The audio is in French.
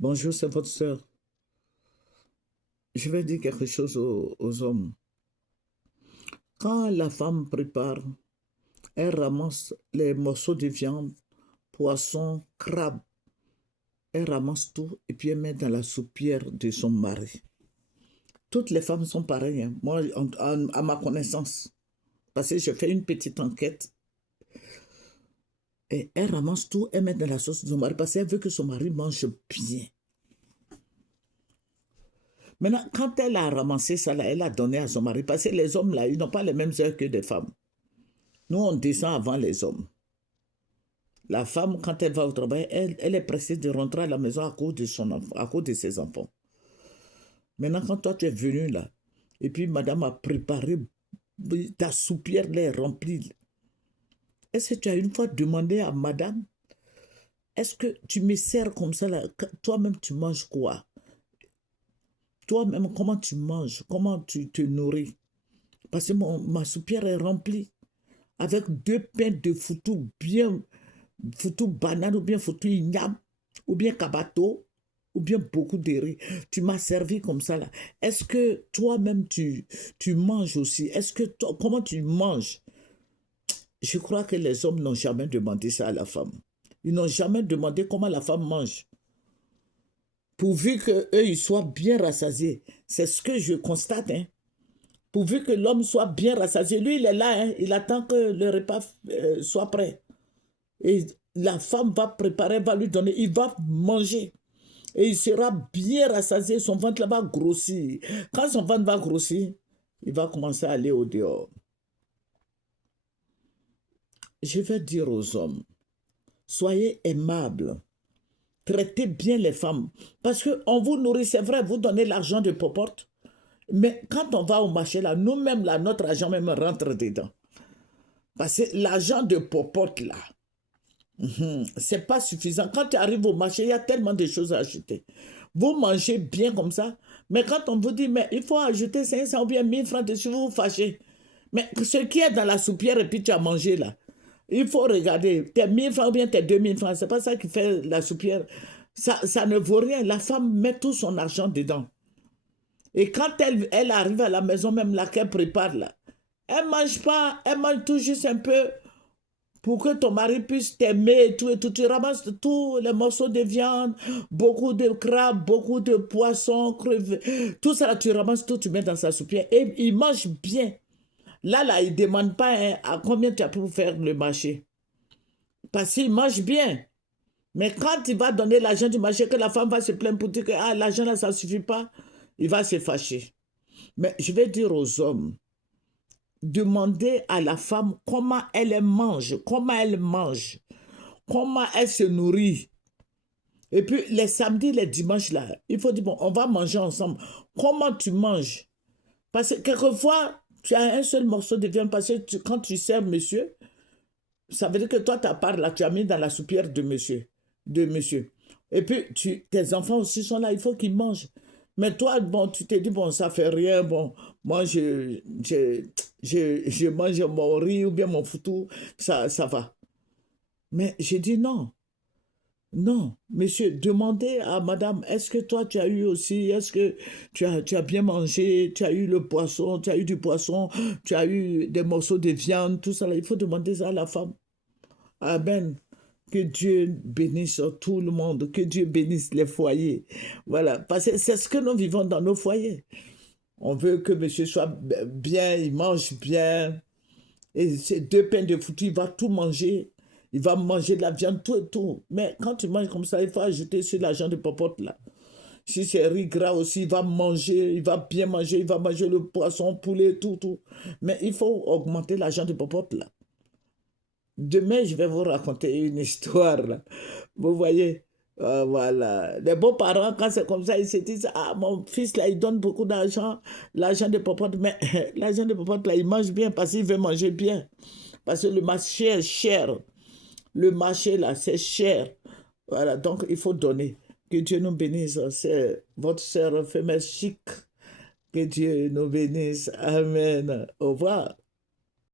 Bonjour, c'est votre sœur. Je vais dire quelque chose aux hommes. Quand la femme prépare, elle ramasse les morceaux de viande, poisson, crabe, elle ramasse tout et puis elle met dans la soupière de son mari. Toutes les femmes sont pareilles, hein. Moi, à ma connaissance, parce que je fais une petite enquête, et elle ramasse tout, elle met dans la sauce de son mari parce qu'elle veut que son mari mange bien. Maintenant, quand elle a ramassé ça, là, elle a donné à son mari, parce que les hommes, là, ils n'ont pas les mêmes heures que des femmes. Nous, on descend avant les hommes. La femme, quand elle va au travail, elle est pressée de rentrer à la maison à cause de son enfant, à cause de ses enfants. Maintenant, quand toi, tu es venu là, et puis madame a préparé, ta soupière est remplie. Est-ce que tu as une fois demandé à madame, est-ce que tu me sers comme ça là, toi-même tu manges quoi? Toi-même, comment tu manges? Comment tu te nourris? Parce que ma soupière est remplie avec 2 pains de foutou bien foutu banane ou bien foutu igname ou bien kabato ou bien beaucoup de riz. Tu m'as servi comme ça là. Est-ce que toi-même tu manges aussi? Est-ce que toi, comment tu manges? Je crois que les hommes n'ont jamais demandé ça à la femme. Ils n'ont jamais demandé comment la femme mange. Pourvu qu'eux, ils soient bien rassasiés. C'est ce que je constate. Hein. Pourvu que l'homme soit bien rassasié. Lui, il est là. Hein. Il attend que le repas soit prêt. Et la femme va préparer, va lui donner, il va manger. Et il sera bien rassasié, son ventre va grossir. Quand son ventre va grossir, il va commencer à aller au dehors. Je vais dire aux hommes, soyez aimables, traitez bien les femmes. Parce qu'on vous nourrit, c'est vrai, vous donnez l'argent de popote. Mais quand on va au marché, là, nous-mêmes, là, notre argent même rentre dedans. Parce que l'argent de popote, là, c'est pas suffisant. Quand tu arrives au marché, il y a tellement de choses à acheter. Vous mangez bien comme ça, mais quand on vous dit, mais il faut ajouter 500 ou bien 1000 francs dessus, vous vous fâchez. Mais ce qui est dans la soupière et puis tu as mangé là, il faut regarder, tes 1000 francs ou bien tes 2000 francs, c'est pas ça qui fait la soupière. Ça ne vaut rien. La femme met tout son argent dedans. Et quand elle arrive à la maison, même là, qu'elle prépare là, elle mange pas, elle mange tout juste un peu pour que ton mari puisse t'aimer et tout, tu ramasses tous les morceaux de viande, beaucoup de crabes, beaucoup de poissons, crevés, tout ça, tu ramasses tout, tu mets dans sa soupière et il mange bien. Là, il ne demande pas hein, à combien tu as pu faire le marché. Parce qu'il mange bien. Mais quand il va donner l'argent du marché, que la femme va se plaindre pour dire que ah, l'argent là, ça ne suffit pas, il va se fâcher. Mais je vais dire aux hommes, demandez à la femme comment elle mange, comment elle se nourrit. Et puis les samedis, les dimanches, là, il faut dire, bon, on va manger ensemble. Comment tu manges? Parce que quelquefois, tu as un seul morceau de viande, parce que quand tu sers monsieur, ça veut dire que toi, ta part, là, tu as mis dans la soupière de monsieur. De monsieur. Et puis, tes enfants aussi sont là, il faut qu'ils mangent. Mais toi, bon, tu te dis, bon, ça fait rien, bon, moi, je mange mon riz ou bien mon foutou, ça va. Mais j'ai dit non. Non, monsieur, demandez à madame, est-ce que toi tu as eu aussi, est-ce que tu as bien mangé, tu as eu le poisson, tu as eu du poisson, tu as eu des morceaux de viande, tout ça, là, il faut demander ça à la femme. Amen. Que Dieu bénisse tout le monde, que Dieu bénisse les foyers. Voilà, parce que c'est ce que nous vivons dans nos foyers. On veut que monsieur soit bien, il mange bien, et ces 2 pains de foutu, il va tout manger. Il va manger de la viande, tout et tout. Mais quand tu manges comme ça, il faut ajouter sur l'argent de popote là. Si c'est riz gras aussi, il va manger, il va bien manger, il va manger le poisson, poulet, tout, tout. Mais il faut augmenter l'argent de popote là. Demain, je vais vous raconter une histoire là. Vous voyez, voilà. Les beaux-parents, quand c'est comme ça, ils se disent, ah, mon fils là, il donne beaucoup d'argent, l'argent de popote, mais l'argent de popote là, il mange bien parce qu'il veut manger bien. Parce que le marché est cher. Le marché, là, c'est cher. Voilà, donc il faut donner. Que Dieu nous bénisse. C'est votre sœur femelle chic. Que Dieu nous bénisse. Amen. Au revoir.